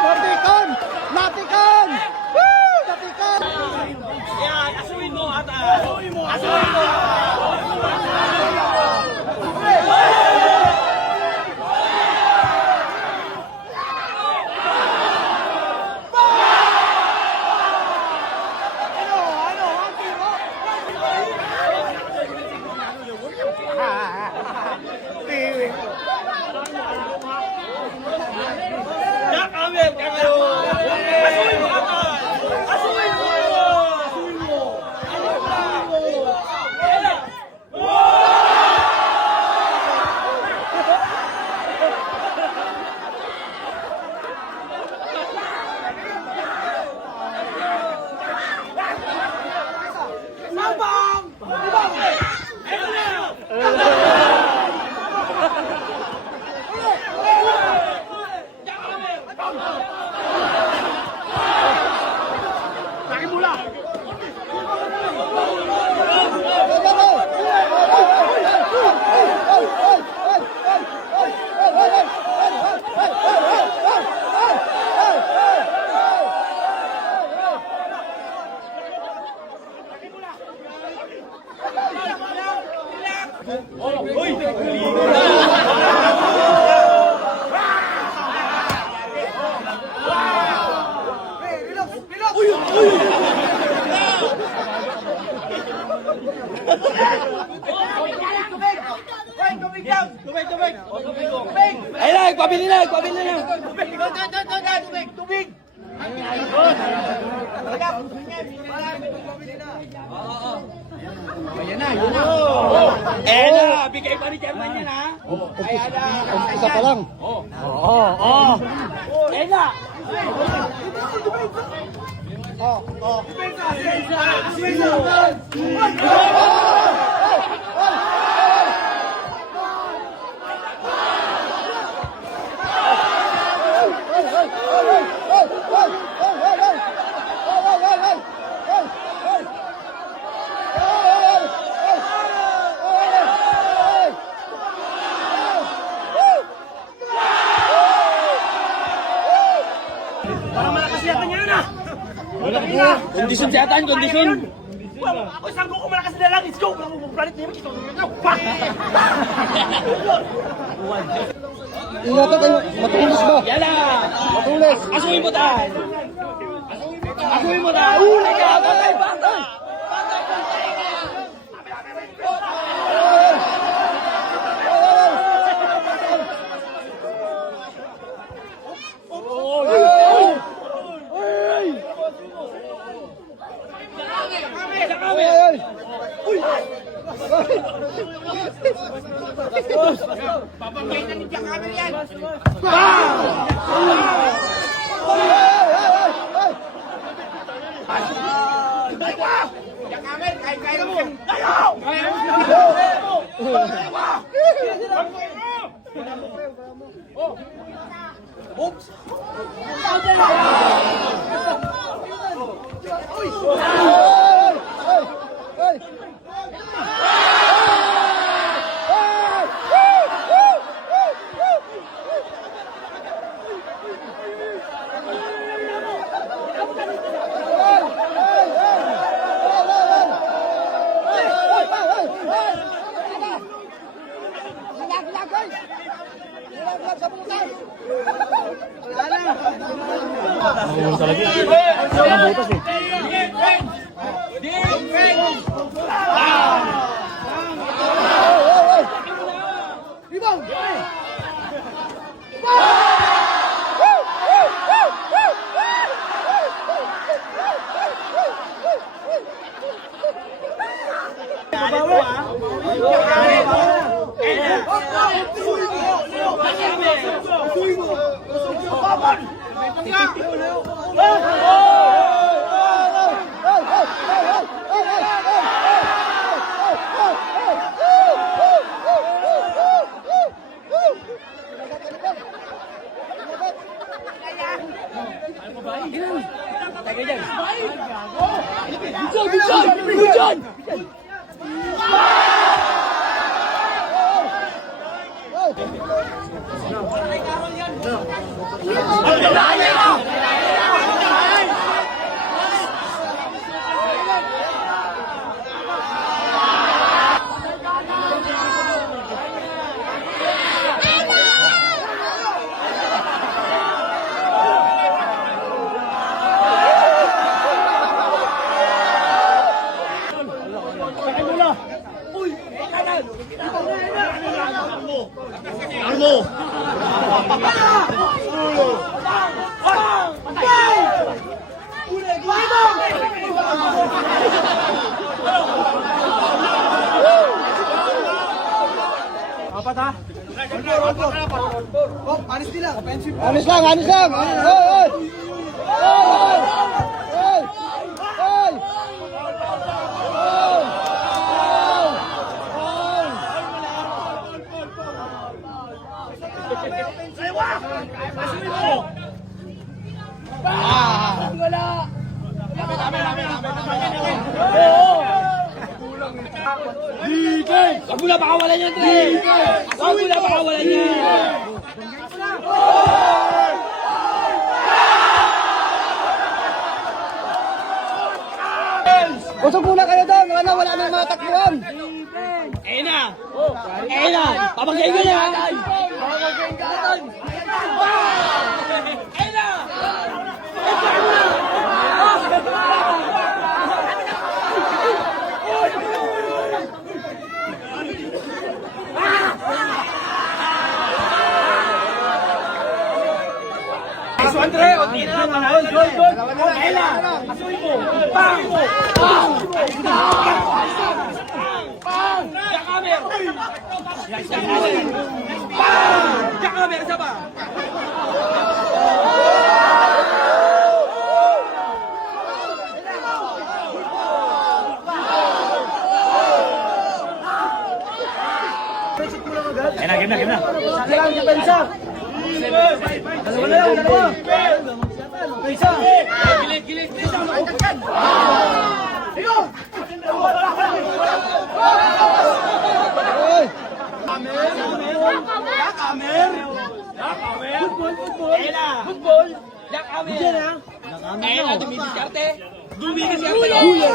Latikan! Latikan! Woo! Latikan! Yan, asuin mo at asuin mo! Asuin mo! Jack Amir, kayo! Asuin mo at asuin mo! Asuin mo! Sabang! Ayun na, pabili na, pabili na. Tubig. Ayan na, yun na. Ayan na, bigay pa ni Chairman yan ha. Ayan na. Isa pa lang. Oo. Ayan na. Para malakas yata niya na. Kondisyon yata, kondisyon. Ako isang ko malakas na lang. Let's go. Planet niya, kita ko. Ingatan kayo. Matulis ba? Yan na. Matulis. Asuhin mo tayo. Asuhin mo tayo. Huli ka. Patay, patay. Papagay na ni Jack Amir yan. Jack Amir, kaya mo. Ayaw! Oops! Tagay dyan. Bidyan! Armo! Apat ha? Anis lang, anis lang. Hey! Hey! Hey! Huwag mo na pakawalan yan, Tre! Huwag mo na pakawalan yan! Usog muna kayo doon. Wala nang mga takbuhan. Ayun na! Ayun na! Papagayin ka na! Papagayin ka na! Ayun na! Andre, okay na lang. Gol! Ayun na! Asuin mo! Bang! Bang! Bang! Jakamer! Bang! Jakamer, isa ba? Game na. Saka lang yung pensa. Dalawa na lang, dalawa. Pensa. Gilit. Ayun! Hey! Football. Jakamer. Ayun na, dumidiskarte. Dumidiskarte.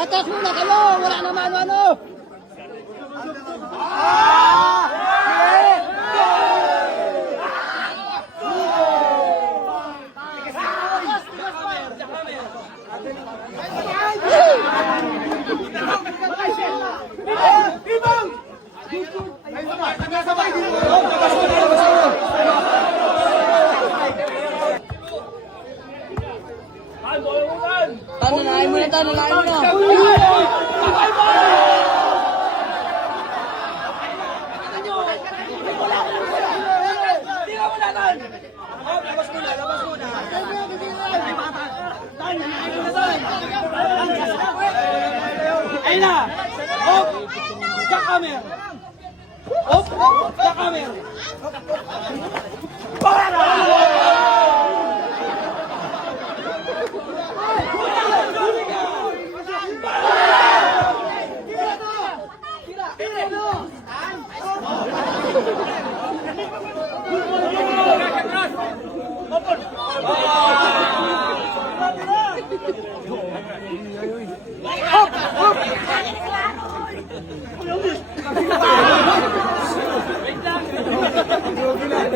Atas muna kayo! Wala naman ano! Tanulain mo na. Ayun na! Op! Jakamer! Op! Jakamer! Open!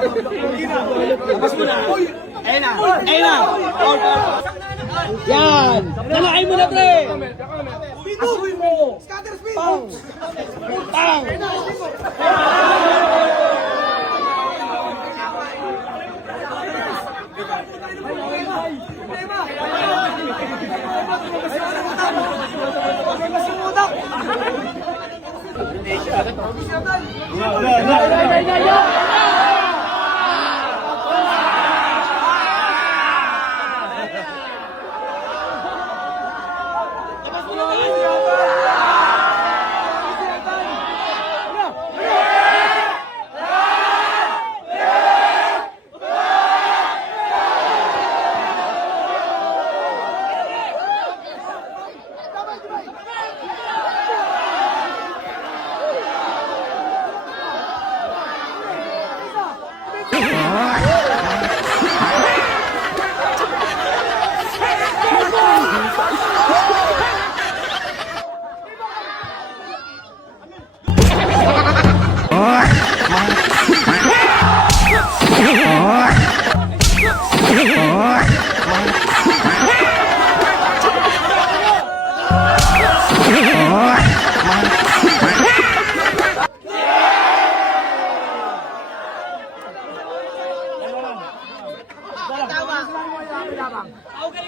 Labas mo na. Ayun na. Ayun na. Foul, foul. Yan. Nalain mo na, pre. Asuhin mo. Pang. Pang.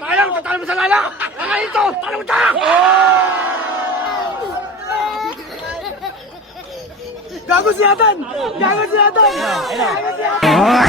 Talang, tatalo mo sa lala! Mga ito! Talo mo tayo! Gago si Atan! Gago si Atan! Gago si Atan!